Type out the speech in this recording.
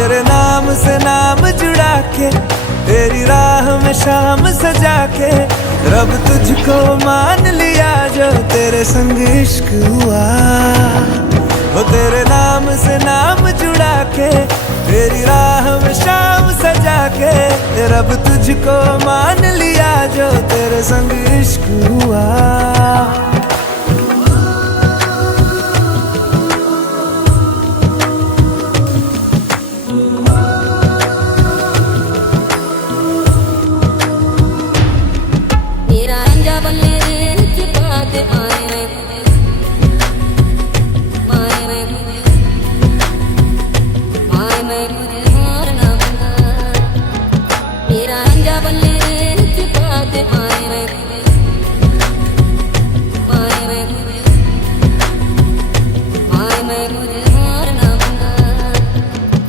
तेरे नाम से नाम जुड़ा के, तेरी राह में शाम सजा के, रब तुझको मान लिया जो तेरे संग इश्क हुआ। वो तेरे नाम से नाम जुड़ा के, तेरी राह में शाम सजा के, रब तुझको मान लिया जो तेरे संग इश्क हुआ।